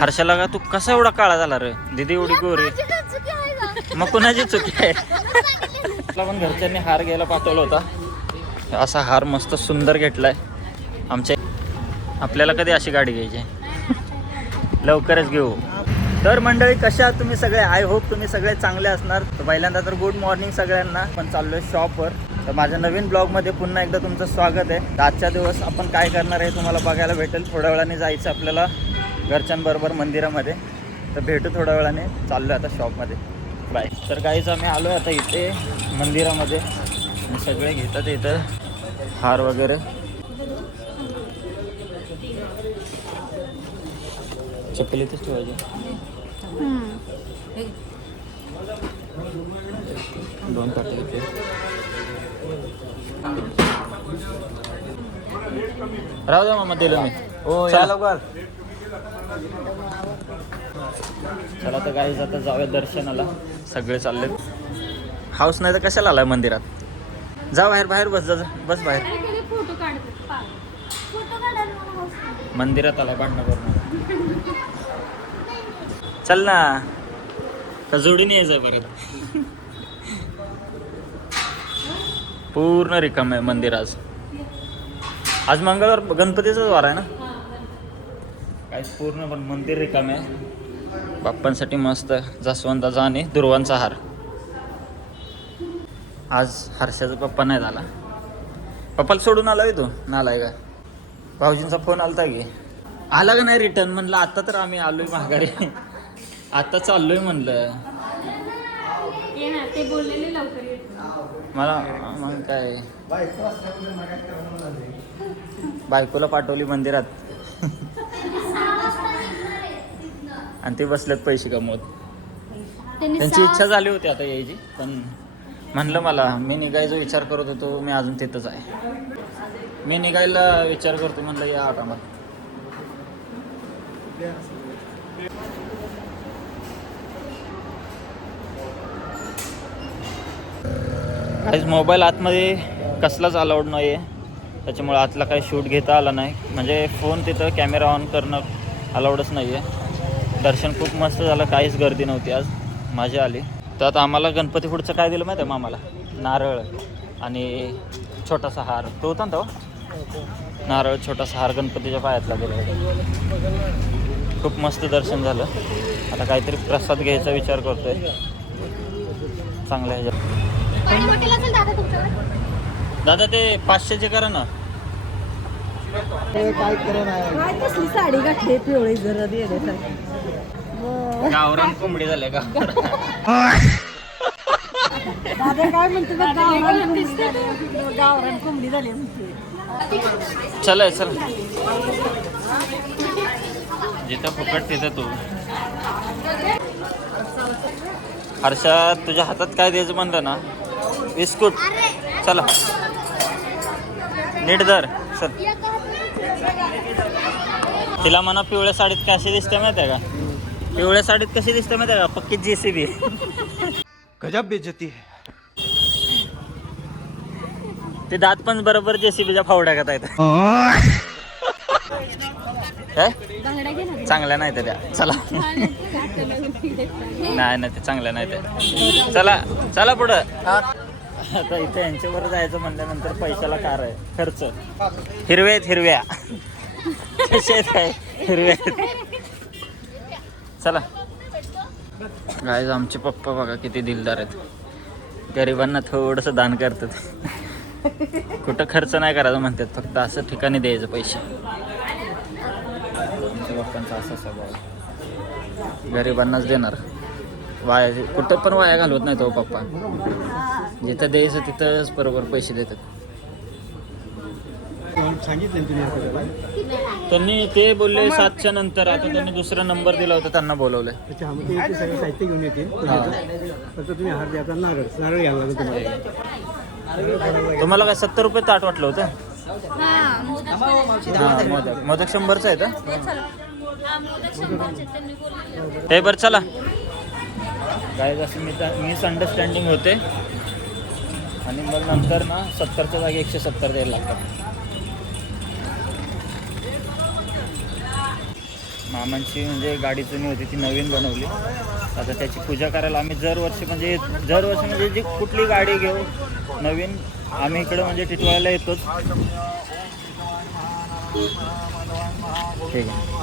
हर्षाला का तू कसा एवढा काळा झाला रे? दीदी एवढी गोरी, मग कुणाची चुकी आहे? पण घरच्यांनी हार घ्यायला पाठवला होता. असा हार मस्त सुंदर घेतलाय आमच्या. आपल्याला कधी अशी गाडी घ्यायची? लवकरच घेऊ. तर मंडळी कशा आहात तुम्ही सगळे? आय होप तुम्ही सगळे चांगले असणार. तर पहिल्यांदा तर गुड मॉर्निंग सगळ्यांना. पण चाललोय शॉपवर. तर माझ्या नवीन ब्लॉगमध्ये पुन्हा एकदा तुमचं स्वागत आहे. आजच्या दिवस आपण काय करणार आहे तुम्हाला बघायला भेटेल. थोड्या वेळाने जायचं आपल्याला घरच्यांबरोबर मंदिरामध्ये. तर भेटू थोड्या वेळाने. चाललो आहे आता शॉपमध्ये. बाय. तर काहीच आम्ही आलो आहे आता इथे मंदिरामध्ये. सगळे घेतात इथं हार वगैरे. चप्पल इथेच ठेवायची. दोन ताटे इथे. राहू द्या मामा, दिलं मी. हो चला लवकर. चला तर गाईज आता जाऊया दर्शनाला. सगळे चालले. हाऊस नाही तर कशाला आलाय मंदिरात? जा बाहेर, बाहेर बस. जा बस बाहेर. मंदिरात आलाय भांडणं करून. चल ना, का जोडीने यायचं परत? पूर्ण रिकाम आहे मंदिर आज. आज मंगळवार, गणपतीचाच वार आहे ना. काय पूर्ण पण मंदिर रिकाम आहे. बाप्पांसाठी मस्त जास्वंदाचा आणि दुर्वांचा हार. आज हर्षाचा पप्पा नाही झाला. पप्पाला सोडून आला तू? नालाय का? भाऊजींचा फोन आलता की आला का नाही रिटर्न? म्हणलं आता तर आम्ही आलोय माघारी. आता चाललोय म्हणलं. मला मग काय बायकोला पाठवली मंदिरात आणि ते बसलेत पैसे कमवत. त्यांची इच्छा झाली होती आता यायची, पण म्हणलं मला मी निघायचा विचार करत होतो. मी अजून तिथंच आहे. मी निघायला विचार करतो म्हणलं या आटामात. काहीच मोबाईल आतमध्ये कसलाच अलाउड नाही आहे. त्याच्यामुळे आतला काही शूट घेता आला नाही. म्हणजे फोन तिथं कॅमेरा ऑन करणं अलाउडच नाही आहे. दर्शन खूप मस्त झालं. काहीच गर्दी नव्हती आज. मजा आली. तर आता आम्हाला गणपती पुढचं काय दिलं माहिती आहे? मामाला नारळ आणि छोटासा हार. तो होता ना तो नारळ, छोटासा हार गणपतीच्या पायातला दिला. खूप मस्त दर्शन झालं. आता काहीतरी प्रसाद घ्यायचा विचार करतोय. चांगला ह्याच्यात. दादा ते 500चे करा ना. साडी घातली पिवळी जरा गावरान कोंबडी झाले का? दादा काय म्हणते? गावरान कोंबडी झाली म्हणते. चल चल, जिथं फुकट तिथं तू. हर्षा तुझ्या हातात काय द्यायचं म्हणलं ना? बिस्कुट. चला नीट धर. चल. तिला म्हणा पिवळ्या साडीत कशी दिसते माहिती आहे का? पिवळ्या साडीत कशी दिसते माहिती आहे का? पक्की JCB. गजब बेइज्जती है. ते दात पण बरोबर JCBच्या फावड्या करता येतात. काय चांगल्या नाही त्या. चला. नाही ते चांगल्या नाही त्या. चला चला पुढं. आता इथे यांच्यावर जायचं म्हणल्यानंतर पैशाला कार आहे खर्च. हिरव्या कसे आहेत काय? हिरव्या. चला गाईज, आमचे पप्पा बघा किती दिलदार आहेत. गरिबांना थोडंसं दान करतात. कुठं खर्च नाही करायचं म्हणतात, फक्त असं ठिकाणी द्यायचं पैसे. पप्पांचा असा स्वभाव. गरिबांनाच देणार. वाया कुठं पण वाया घालवत नाही तो पप्पा. जिथं द्यायचं तिथंच बरोबर पैसे देतात. त्यांनी ते बोलले 7च्या नंतर. आता त्यांनी दुसरा नंबर दिला होता, त्यांना बोलवलंय. सगळं साहित्य घेऊन येतील. फक्त तुम्ही हार द्या. नारळ घ्यायला लागेल तुम्हाला. तुम्हाला काय 70 रुपये ताट वाटलं होतं? मोदक 100चं आहे का? ते बरं चला. काय असं मिसअंडरस्टँडिंग होते आणि मग नंतर ना 70च्या जागी 170 द्यायला लागतात. मामांची म्हणजे गाडी जुनी होती ती नवीन बनवली. आता त्याची पूजा करायला आम्ही दरवर्षी म्हणजे जी कुठली गाडी घेऊ नवीन आम्ही इकडं म्हणजे टिटवाळ्याला येतोच. ठीक आहे.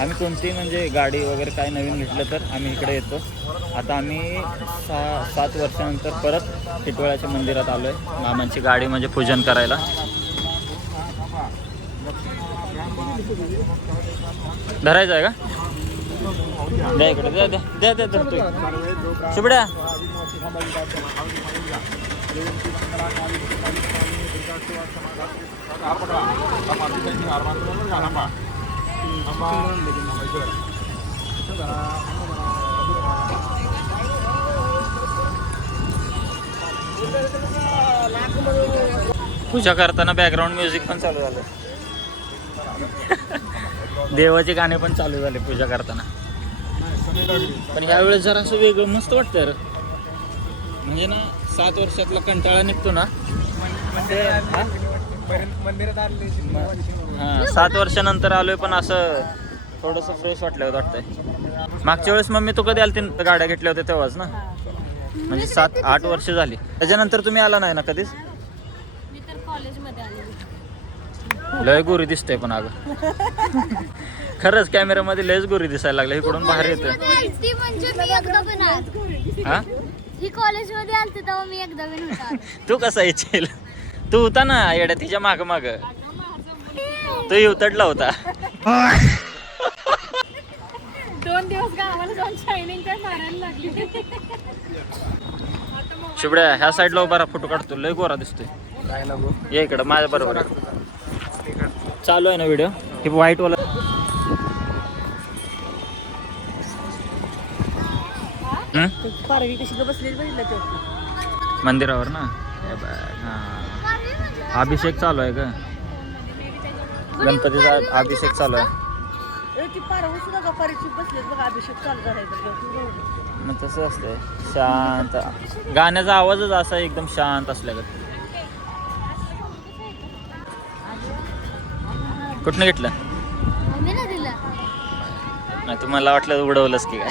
आम्ही कोणती म्हणजे गाडी वगैरे काय नवीन घेतलं तर आम्ही इकडे येतो. आता आम्ही 6-7 वर्षानंतर परत टिटवाळ्याच्या मंदिरात आलो आहे मामांची गाडी म्हणजे पूजन करायला. धरायचं आहे का? द्या इकडे, द्या द्या द्या द्या धरतोय. शिबड्या पूजा करताना बॅकग्राऊंड म्युझिक पण चालू झालं. देवाचे गाणे पण चालू झाले पूजा करताना. पण यावेळेस जरा असं वेगळं मस्त वाटतं रे. म्हणजे ना 7 वर्षातला कंटाळा निघतो ना ते. हां 7 वर्षानंतर आलोय पण असं थोडंसं फ्रेश वाटलं वाटतंय. मागच्या वेळेस मम्मी तू कधी आली गाड्या घेतल्या होत्या तेव्हाच ना, म्हणजे 7-8 वर्ष झाली. त्याच्यानंतर तुम्ही आला नाही ना कधीच? लय गोरी दिसतंय पण अगं खरंच कॅमेऱ्यामध्ये लयच गोरी दिसायला लागलं. इकडून बाहेर येतोय. हा कॉलेजमध्ये आलते तेव्हा मी एकदा तू कसा येशील? तू होता ना येड्या तिच्या माग माग, तू उतडला होता. 2 दिवस गावाला जाऊन शायनिंग काय मारायला लागली. शिबड्या ह्या साईडला उभा फोटो काढतो. लय गोरा दिसतोय. ये इकडं माझ्या बरोबर चालू आहे ना व्हिडिओ. हे व्हाईट वाला पारवी कशी बसलेली बघितलं तो मंदिरावर ना. अभिषेक चालू आहे का? गणपतीचा अभिषेक चालू आहे. ती पारवी सुद्धा गप्पारीची बसलेत बघा. अभिषेक चालू करायचं मग तसं असतंय शांत. गाण्याचा आवाजच असा एकदम शांत असल्यागत. कुठनं घेतलं? नाही तुम्हाला वाटलं उडवलंच की काय?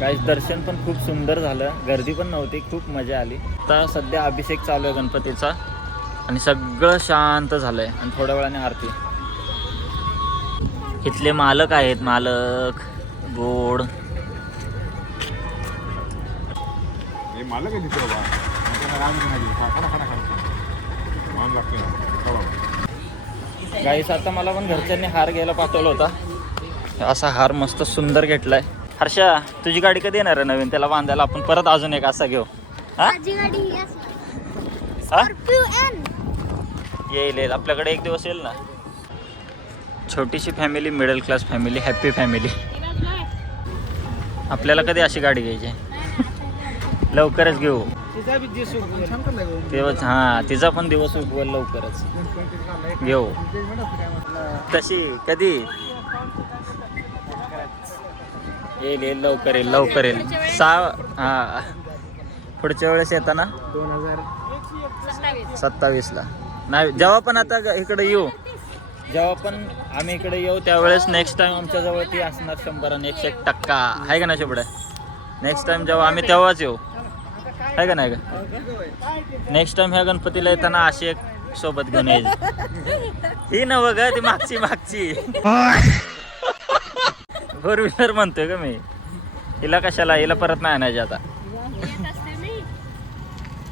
काही दर्शन पण खूप सुंदर झालं. गर्दी पण नव्हती. खूप मजा आली. आता सध्या अभिषेक चालू आहे गणपतीचा आणि सगळं शांत झालंय. आणि थोड्या वेळाने आरती. इथले मालक आहेत. मालक गोड मालक आहे तिथे गाईस. आता मला पण घरच्यांनी हार घ्यायला पाठवला होता. असा हार मस्त सुंदर घेतलाय. हर्षा तुझी गाडी कधी येणार आहे नवीन? त्याला बांधायला आपण परत अजून एक असा घेऊ. हा येईल आपल्याकडे एक दिवस येईल ना. छोटीशी family, middle class family, happy family. आपल्याला कधी अशी गाडी घ्यायची? लवकरच घेऊ. तेव्हाच हां तिचा पण दिवस उगवल लवकरच घेऊ. तशी कधी येईल लवकर येईल लवकर येईल. 6 हां पुढच्या वेळेस येताना 2027ला नाही. जेव्हा पण आता इकडे येऊ, जेव्हा पण आम्ही इकडे येऊ त्यावेळेस नेक्स्ट टाइम आमच्या जवळ ती असणार 100 आणि 101% आहे का ना शेवड्या? नेक्स्ट टाइम जेव्हा आम्ही तेव्हाच येऊ आहे का नाही का? नेक्स्ट टाइम ह्या गणपतीला येताना अशी एक सोबत घेऊन यायची. ही न बघ ती मागची 4 व्हीलर म्हणतोय का मी? हिला कशाला? हिला परत नाही आणायची आता.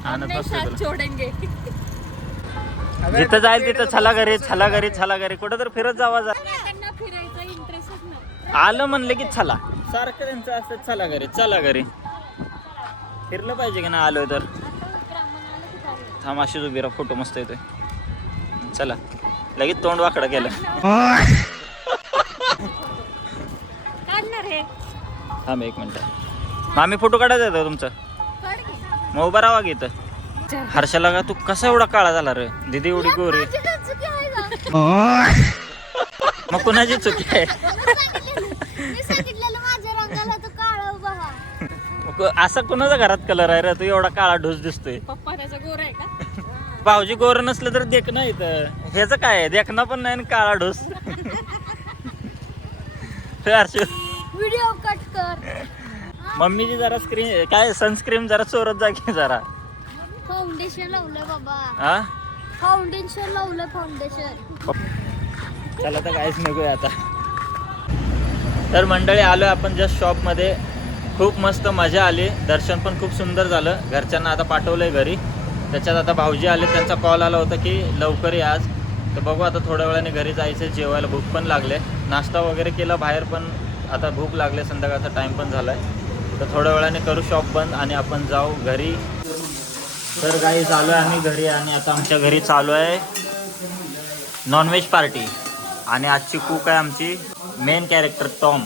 आणत नसतो जिथं जाईल तिथं छला घरी कुठं तर फिरत जावा. आलं म्हणलं की छला सारखं त्यांचं असतं. चला घरी फिरलं पाहिजे की ना. आलोय तर थांब अशीच उभी राहा. फोटो मस्त येतोय. चला लगेच तोंड वाकडं केलं. थांब 1 मिनिट. मामी फोटो काढायचा येतो तुमचा? मग उभा राहा की इथं. हर्षाला का तू कसा एवढा काळा झाला रे? दीदी एवढी गोरी. मग कुणाची चुकी आहे? असा कुणाचा घरात कलर आहे रे? तू एवढा काळा ढोस दिसतोय. भाऊजी गोर नसलं तर देखणं इथं ह्याचं काय आहे देखणं पण नाही आणि काळा ढोस व्हिडिओ कट कर. मम्मीची जरा स्क्रीन काय सनस्क्रीन जरा चोरत जा की जरा. फाउंडेशन लावलंय बाबा. हा फाउंडेशन लावलंय फाउंडेशन. चला तर काहीच निघूया आता. तर मंडळी आलोय आपण जस्ट शॉपमध्ये. खूप मस्त मजा आली. दर्शन पण खूप सुंदर झालं. घरच्यांना आता पाठवलंय घरी. त्याच्यात आता भाऊजी आले. त्यांचा कॉल आला होता की लवकर ये आज. तर बघू आता थोड्या वेळाने घरी जायचं. जेवायला भूक पण लागले. नाश्ता वगैरे केला बाहेर पण आता भूक लागले. संध्याकाळचा टाईम पण झाला आहे. तर थोड्या वेळाने करू शॉप बंद आणि आपण जाऊ घरी. तर काही चालू आहे आम्ही घरी आणि आता आमच्या घरी चालू आहे नॉनव्हेज पार्टी. आणि आजची कुक आहे आमची मेन कॅरेक्टर टॉम.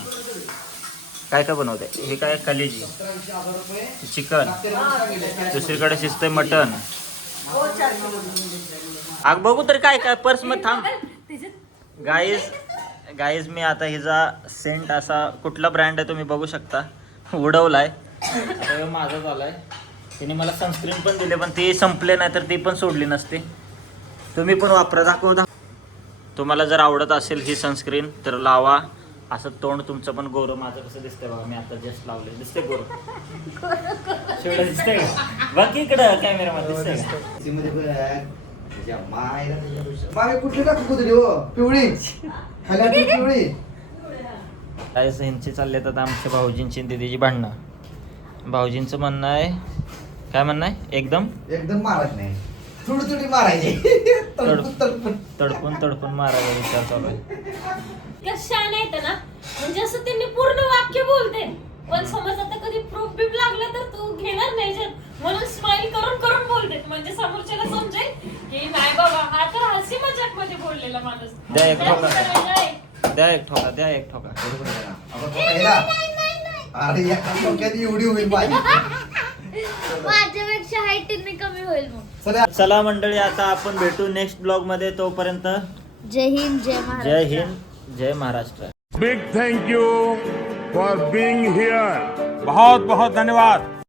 काय काय बनवते हे काय कलेजी चिकन. दुसरीकडे शिजतंय मटन. आग बघू तरी काय काय पर्स मध्ये थांब. गाईज मी आता हिचा सेंट असा कुठला ब्रँड आहे तुम्ही बघू शकता उडवलाय. आता माझा झालाय. तिने मला सनस्क्रीन पण दिले पण ती संपले नाही तर ती पण सोडली नसते. तुम्ही पण वापरा. दाखव. तुम्हाला जर आवडत असेल ही सनस्क्रीन तर लावा. असं तोंड तुमचं पण गोरं माझं कसं दिसतंय बघा. मी आता जस्ट लावले. दिसतंय गोरं शेवढं दिसतंय बाकी इकडं कॅमेरामध्ये दिसतंय. कुठली टाकू पिवळी पिवळी. काय ह्यांची चालले आता आमच्या भाऊजींची आणि दिदीची भांडणं. भाऊजींचं म्हणणं आहे काय म्हणणं आहे एकदम मारत नाही थोडी मारायची तडपून मारायचा विचार चालू आहे. छान येतं ना म्हणजे असं त्यांनी पूर्ण वाक्य बोलते पण समज आता कधी प्रूफ बीफ लागलं तर तू घेणार नाही म्हणून स्माइल करून बोलते म्हणजे समोरच्याला समजेल की नाही बाबा हा तर हसी मजाक मध्ये बोललेला माणूस. द्या एक ठोका. अरे एवढी होईल माझ्यापेक्षा हाईट कमी होईल मग. चला मंडळी आता आपण भेटू नेक्स्ट ब्लॉग मध्ये. तोपर्यंत जय हिंद जय महाराष्ट्र. जय हिंद जय Maharashtra. Big thank you for being here. बहुत बहुत धन्यवाद.